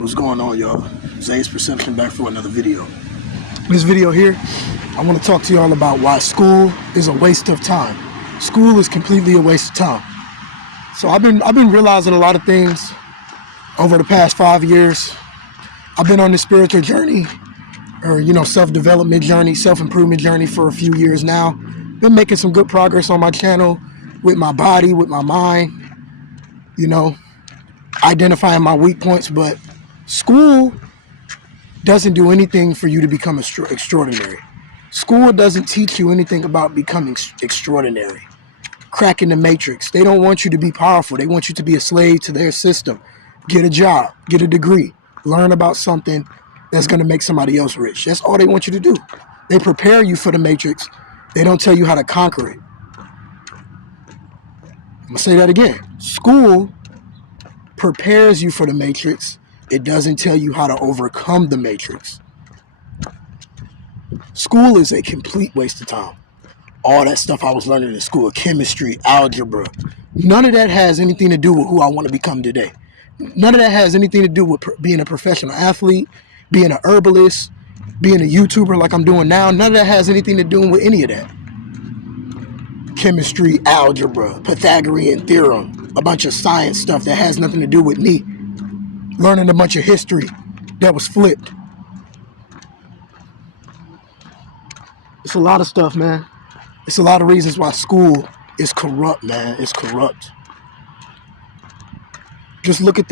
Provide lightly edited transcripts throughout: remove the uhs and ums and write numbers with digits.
What's going on, y'all? Zane's Perception back for another video. This video here, I want to talk to y'all about why school is a waste of time. School is completely a waste of time. So I've been realizing a lot of things over the past 5 years. I've been on this spiritual journey, or self-development journey, self-improvement journey for a few years now. Been making some good progress on my channel with my body, with my mind, identifying my weak points, but school doesn't do anything for you to become extraordinary. School doesn't teach you anything about becoming extraordinary, cracking the matrix. They don't want you to be powerful. They want you to be a slave to their system. Get a job, get a degree, learn about something that's going to make somebody else rich. That's all they want you to do. They prepare you for the matrix. They don't tell you how to conquer it. I'm going to say that again. School prepares you for the matrix. It doesn't tell you how to overcome the matrix. School is a complete waste of time. All that stuff I was learning in school, chemistry, algebra, none of that has anything to do with who I want to become today. None of that has anything to do with being a professional athlete, being an herbalist, being a YouTuber like I'm doing now. None of that has anything to do with any of that. Chemistry, algebra, Pythagorean theorem, a bunch of science stuff that has nothing to do with me. Learning a bunch of history that was flipped. It's a lot of stuff, man. It's a lot of reasons why school is corrupt, man. It's corrupt. Just look at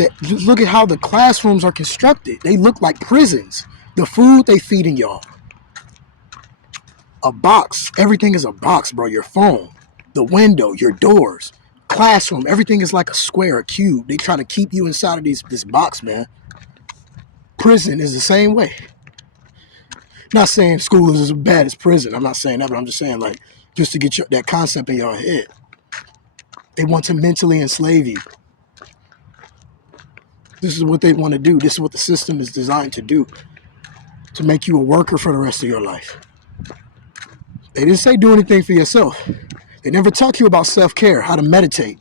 how the classrooms are constructed. They look like prisons. The food they feeding y'all. A box. Everything is a box, bro. Your phone, the window, your doors, classroom. Everything is like a square, a cube. They try to keep you inside of this box, man. Prison is the same way. Not saying school is as bad as prison. I'm not saying that, but I'm just saying, like, just to get that concept in your head. They want to mentally enslave you. This is what they want to do. This is what the system is designed to do. To make you a worker for the rest of your life. They didn't say do anything for yourself. They never taught you about self-care, how to meditate.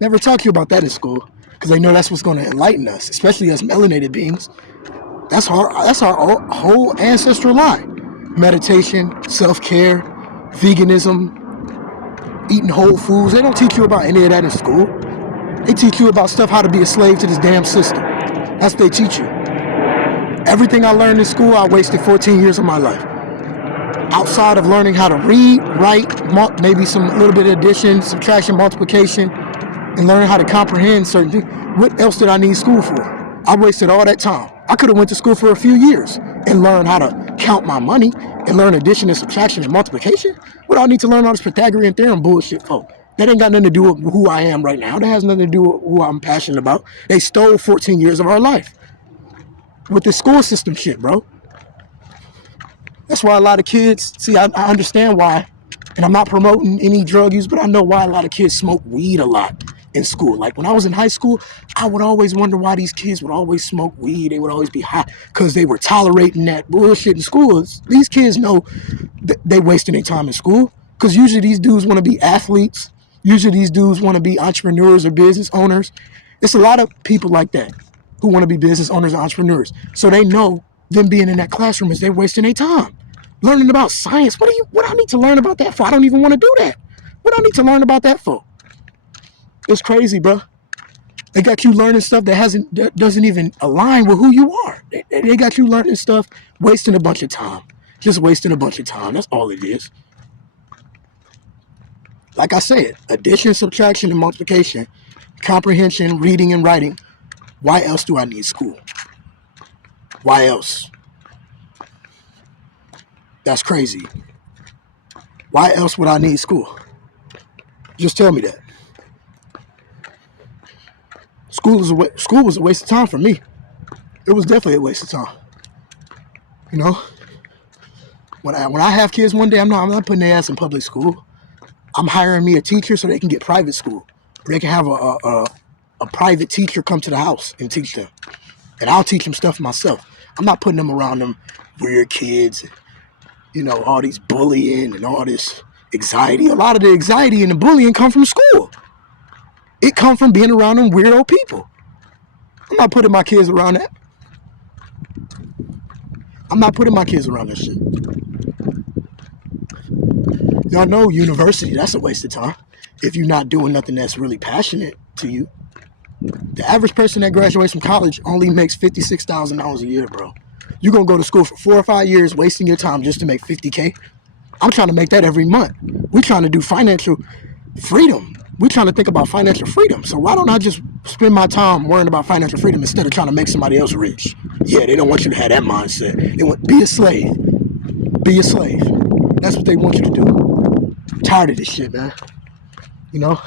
Never taught you about that in school. Because they know that's what's going to enlighten us, especially as melanated beings. That's our whole ancestral line. Meditation, self-care, veganism, eating whole foods. They don't teach you about any of that in school. They teach you about stuff, how to be a slave to this damn system. That's what they teach you. Everything I learned in school, I wasted 14 years of my life. Outside of learning how to read, write, maybe some little bit of addition, subtraction, multiplication, and learning how to comprehend certain things, what else did I need school for? I wasted all that time. I could have went to school for a few years and learned how to count my money and learn addition and subtraction and multiplication. What do I need to learn all this Pythagorean theorem bullshit for? That ain't got nothing to do with who I am right now. That has nothing to do with who I'm passionate about. They stole 14 years of our life with the school system shit, bro. That's why a lot of kids, see, I understand why, and I'm not promoting any drug use, but I know why a lot of kids smoke weed a lot in school. Like when I was in high school, I would always wonder why these kids would always smoke weed. They would always be high because they were tolerating that bullshit in school. These kids know they wasting their time in school because usually these dudes want to be athletes. Usually these dudes want to be entrepreneurs or business owners. It's a lot of people like that who want to be business owners and entrepreneurs. So they know them being in that classroom is they're wasting their time. Learning about science. What I need to learn about that for? I don't even want to do that. What I need to learn about that for? It's crazy, bro. They got you learning stuff that doesn't even align with who you are. They got you learning stuff, wasting a bunch of time. Just wasting a bunch of time. That's all it is. Like I said, addition, subtraction, and multiplication, comprehension, reading, and writing. Why else do I need school? Why else? That's crazy. Why else would I need school? Just tell me that. School was a waste of time for me. It was definitely a waste of time. You know, when I have kids one day, I'm not putting their ass in public school. I'm hiring me a teacher so they can get private school. They can have a private teacher come to the house and teach them, and I'll teach them stuff myself. I'm not putting them around them weird kids. All these bullying and all this anxiety. A lot of the anxiety and the bullying come from school. It come from being around them weirdo people. I'm not putting my kids around that. I'm not putting my kids around that shit. Y'all know university, that's a waste of time. If you're not doing nothing that's really passionate to you. The average person that graduates from college only makes $56,000 a year, bro. You're going to go to school for 4 or 5 years wasting your time just to make $50K? I'm trying to make that every month. We're trying to do financial freedom. We're trying to think about financial freedom. So why don't I just spend my time worrying about financial freedom instead of trying to make somebody else rich? Yeah, they don't want you to have that mindset. They want, be a slave. Be a slave. That's what they want you to do. I'm tired of this shit, man. You know?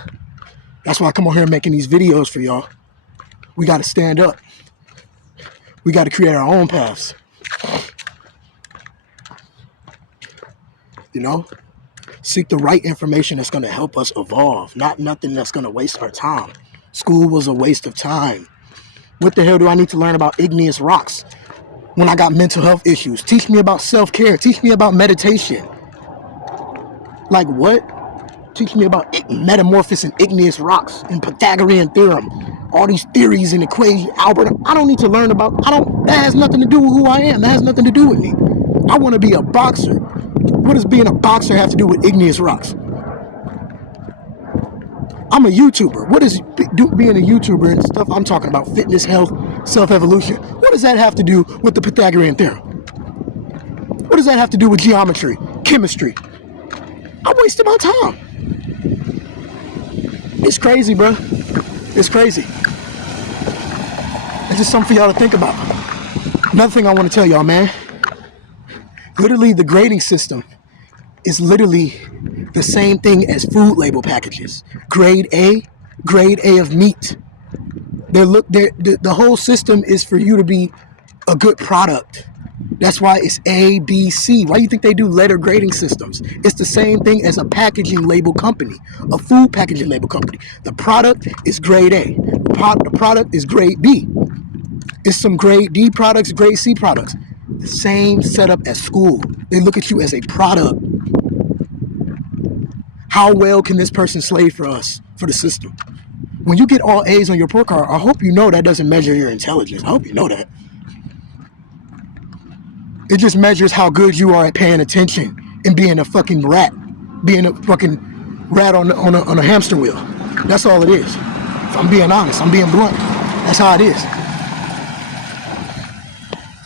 That's why I come on here making these videos for y'all. We got to stand up. We got to create our own paths. You know? Seek the right information that's going to help us evolve, not nothing that's going to waste our time. School was a waste of time. What the hell do I need to learn about igneous rocks when I got mental health issues? Teach me about self-care. Teach me about meditation. Like what? Teach me about metamorphosis and igneous rocks and Pythagorean theorem. All these theories and equations. Albert, I don't need to learn about, that has nothing to do with who I am. That has nothing to do with me. I want to be a boxer. What does being a boxer have to do with igneous rocks? I'm a YouTuber. What does being a YouTuber and stuff I'm talking about, fitness, health, self-evolution, what does that have to do with the Pythagorean theorem? What does that have to do with geometry, chemistry? I wasted my time. It's crazy, bro. It's crazy. It's just something for y'all to think about. Another thing I want to tell y'all, man. Literally, the grading system is literally the same thing as food label packages. Grade A of meat. The whole system is for you to be a good product. That's why it's A, B, C. Why do you think they do letter grading systems? It's the same thing as a packaging label company, a food packaging label company. The product is grade A. The product is grade B. It's some grade D products, grade C products. The same setup as school. They look at you as a product. How well can this person slave for us, for the system? When you get all A's on your report card, I hope you know that doesn't measure your intelligence. I hope you know that. It just measures how good you are at paying attention and being a fucking rat. Being a fucking rat on a hamster wheel. That's all it is. If I'm being honest, I'm being blunt. That's how it is.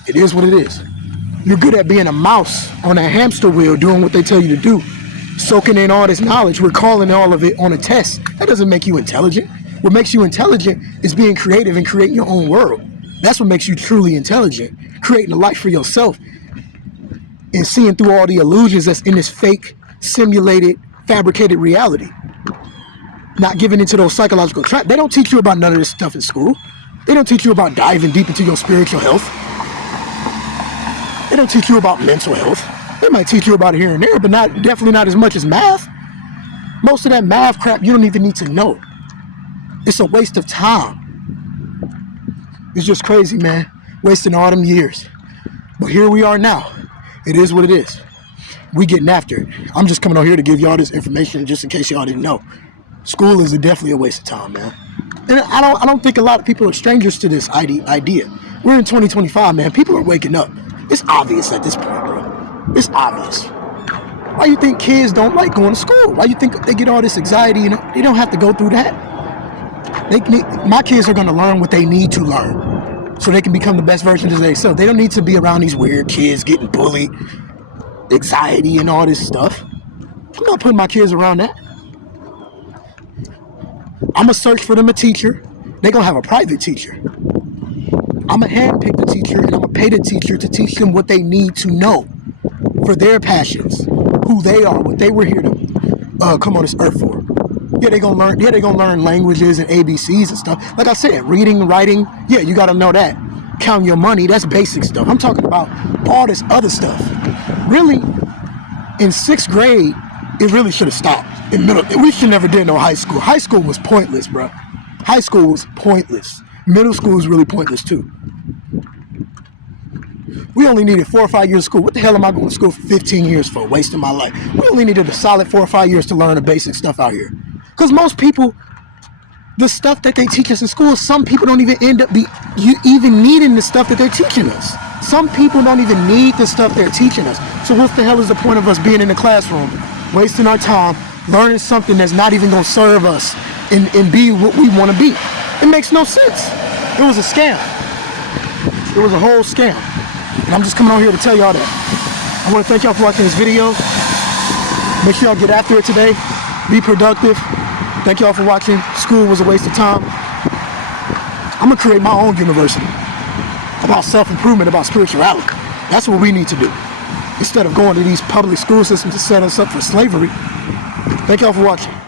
It is what it is. You're good at being a mouse on a hamster wheel doing what they tell you to do. Soaking in all this knowledge, recalling all of it on a test. That doesn't make you intelligent. What makes you intelligent is being creative and creating your own world. That's what makes you truly intelligent. Creating a life for yourself and seeing through all the illusions that's in this fake, simulated, fabricated reality. Not giving into those psychological traps. They don't teach you about none of this stuff in school. They don't teach you about diving deep into your spiritual health. They don't teach you about mental health. They might teach you about it here and there, but definitely not as much as math. Most of that math crap you don't even need to know. It's a waste of time. It's just crazy, man. Wasting all them years. But here we are now. It is what it is. We getting after it. I'm just coming on here to give y'all this information just in case y'all didn't know. School is definitely a waste of time, man. And I don't think a lot of people are strangers to this idea. We're in 2025, man. People are waking up. It's obvious at this point, bro. It's obvious. Why you think kids don't like going to school? Why you think they get all this anxiety? You know, they don't have to go through that. My kids are going to learn what they need to learn so they can become the best version of themselves. They don't need to be around these weird kids getting bullied, anxiety and all this stuff. I'm not putting my kids around that. I'm going to search for them a teacher. They're going to have a private teacher. I'm going to handpick the teacher and I'm going to pay the teacher to teach them what they need to know for their passions, who they are, what they were here to come on this earth for. Yeah, they're gonna learn. Yeah, they're gonna learn languages and ABCs and stuff. Like I said, reading, writing. Yeah, you gotta know that. Counting your money. That's basic stuff. I'm talking about all this other stuff. Really, in 6th grade, it really should have stopped. In middle, we should never did no high school. High school was pointless, bro. High school was pointless. Middle school was really pointless too. We only needed 4 or 5 years of school. What the hell am I going to school for 15 years for? Wasting my life. We only needed a solid 4 or 5 years to learn the basic stuff out here. Because most people, the stuff that they teach us in school, some people don't even end up even needing the stuff that they're teaching us. Some people don't even need the stuff they're teaching us. So what the hell is the point of us being in the classroom, wasting our time, learning something that's not even going to serve us and be what we want to be? It makes no sense. It was a scam. It was a whole scam. And I'm just coming on here to tell y'all that. I want to thank y'all for watching this video. Make sure y'all get after it today. Be productive. Thank y'all for watching. School was a waste of time. I'm going to create my own university about self-improvement, about spirituality. That's what we need to do. Instead of going to these public school systems to set us up for slavery. Thank y'all for watching.